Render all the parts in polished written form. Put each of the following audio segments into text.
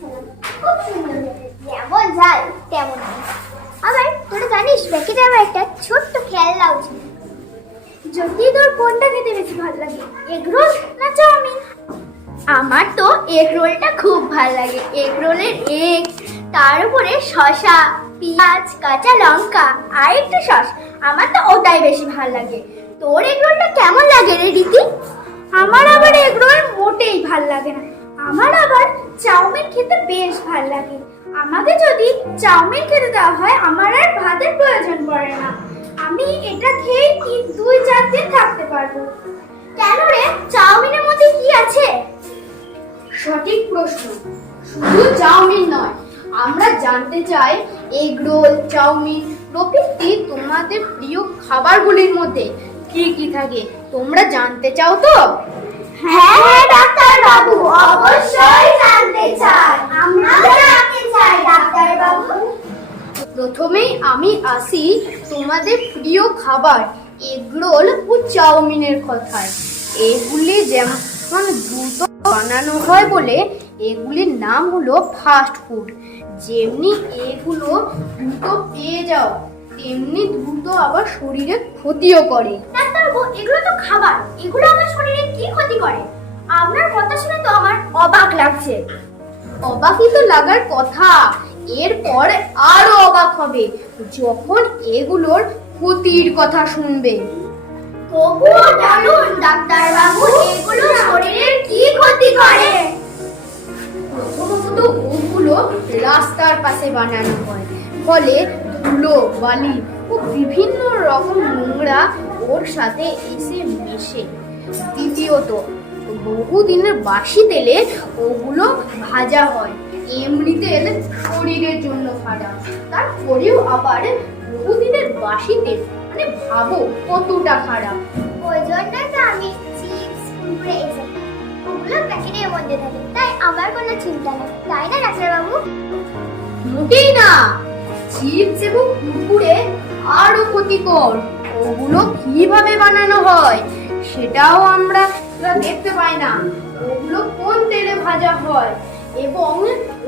খুব সুন্দর, যেমন ঝাল তেমন মিষ্টি। আবার তোরা জানিস প্যাকেটে আমার একটা ছোট্ট খেলনাও ছিল। যদি তোর কোনটা খেতে বেশি ভালো লাগে, এগ রোল না চাউমিন? আমার তো এগ রোলটা খুব ভালো লাগে। এগ রোলের এগ, তার উপরে শসা, পেঁয়াজ, কাঁচা লঙ্কা আর একটু সস, আমার তো ওটাই বেশি ভালো লাগে। তোর এগ রোলটা কেমন লাগে রে রীতি? আমার আবার এগ রোল মোটেই ভাল লাগে না। আমার আবার চাউমিন খেতে বেশ ভাল লাগে। আমাকে যদি চাউমিন খেতে দেওয়া হয়, আমার আর ভাতের প্রয়োজন পড়ে না। আমি এটা খেয়েই 2-4 দিন থাকতে পারবো। কেন রে, চাউমিনের মধ্যে কি আছে? সঠিক প্রশ্ন। শুধু চাউমিন নয়, আমরা জানতে চাই এগ রোল, চাউমিন প্রভৃতি তোমাদের প্রিয় খাবারগুলির মধ্যে কি কি থাকে। তোমরা জানতে চাও তো? হ্যাঁ ডাক্তার বাবু, অবশ্যই জানতে চাই। আমরা জানতে চাই ডাক্তার বাবু। প্রথমেই আমি আসি তোমাদের প্রিয় খাবার এগ রোল ও চাউমিনের কথায়। এগুলি যেমন দ্রুত বানানো হয় বলে এগুলির নাম হলো ফাস্ট ফুড। যেমনি এগুলো দ্রুত পেয়ে যাও, তেমনি দ্রুত আবার শরীরে ক্ষতিও করে। ডাক্তারবাবু, এগুলো তো খাবার, এগুলো আমার শরীরে কি ক্ষতি করে? আপনার কথা শুনে তো আমার অবাক লাগছে। অবাকই তো লাগার কথা, এরপর আরো অবাক হবে যখন এগুলোর ক্ষতির কথা শুনবে। তবুও বলুন ডাক্তারবাবু, এগুলো শরীরের কি ক্ষতি করে? প্রথমত ওগুলো রাস্তার পাশে বানানো হয়, ফলে ধুলো, বালি ও বিভিন্ন রকম নোংরা ওর সাথে এসে মেশে। দ্বিতীয়ত, বহুদিনের বাসি তেলে ওগুলো ভাজা হয়। এমনি তেল শরীরের জন্য খারাপ, তারপরেও আবার বহুদিনের বাসি তেল, মানে ভাবো কতটা খারাপ। ওই জন্যই তো আমি চিপস, কুরকুরে এসব ওগুলো প্যাকেটের মধ্যে থাকে, তাই আমার কোনো চিন্তা নেই, তাই না ডাক্তারবাবু? মোটেই না, চিপস এবং কুরকুরে আরো ক্ষতিকর। ওগুলো কিভাবে বানানো হয় সেটাও আমরা দেখতে পাই না। ওগুলো কোন তেলে ভাজা হয় এবং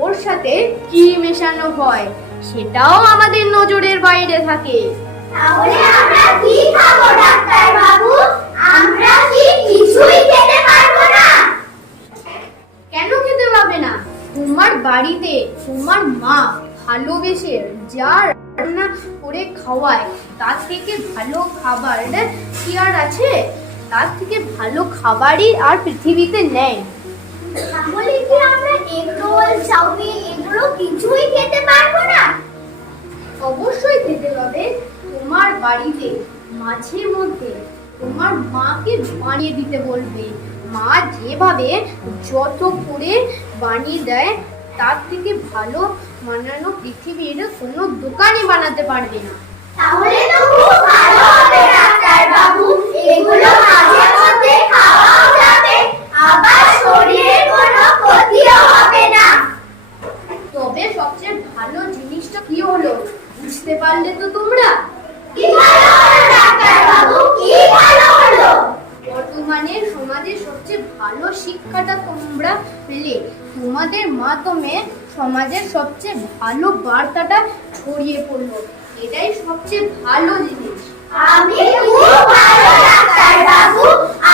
ওর সাথে কি মেশানো হয় সেটাও আমাদের নজরের বাইরে থাকে। তাহলে আমরা কি খাবো ডাক্তারবাবু? আমরা কি কিছুই খেতে পারবো না? কেন খেতে পাবে না? তোমার বাড়িতে তোমার মা ভালোবেসে যা রান্না করে খাওয়ায়, তার থেকে ভালো খাবার কি আর আছে? তার থেকে ভালো খাবারই আর পৃথিবীতে নেই। তাহলে কি আমরা এগ রোল, চাউমিন এগুলো কিছুই খেতে পারবো না? অবশ্যই খেতে হবে। তোমার বাড়িতে মাঝে মধ্যে তোমার মাকে বানিয়ে দিতে বলবে। মা যেভাবে যত করে বানিয়ে দেয়, তার থেকে ভালো বানানো পৃথিবীর কোনো দোকানই বানাতে পারবে না। তাহলে তো খুব ভালো হবে ডাক্তারবাবু, এগুলো মাঝে মধ্যে খাওয়াও যাবে, আবার শরীরের কোনো ক্ষতিও হবে না। তবে সবচেয়ে ভালো জিনিসটা কি হলো বুঝতে পারলে তো তোমরা? কি ভালো হলো ডাক্তারবাবু, কি ভালো হলো? বর্তমানে সমাজের সবচেয়ে ভালো শিক্ষাটা তোমরা পেলে। তোমাদের মাধ্যমে সমাজের সবচেয়ে ভালো বার্তাটা ছড়িয়ে পড়লো, এটাই সবচেয়ে ভালো জিনিস। আমি খুব ভালো ডাক্তারবাবু,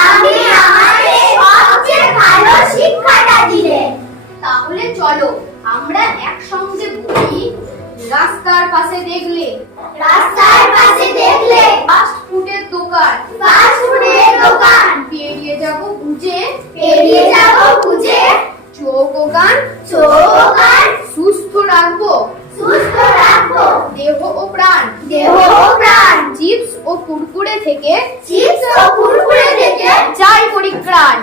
আমি আমাদের সবচেয়ে ভালো শিক্ষাটা দিলেন। তাহলে চলো আমরা একসঙ্গে বলি, রাস্তার পাশে দেখলে, রাস্তার পাশে দেখলে ফাস্ট ফুডের দোকান, ফাস্ট ফুডের দোকান, পেরিয়ে যাব বুঝে, পেরিয়ে যাব বুঝে, চোখ ও কান, চোখ ও কান সুস্থ রাখবো, সুস্থ রাখবো, দেহ ও প্রাণ, দেহ ও প্রাণ, চিপস ও কুরকুরে থেকে, চিপস ও কুরকুরে থেকে চাই পরিত্রাণ।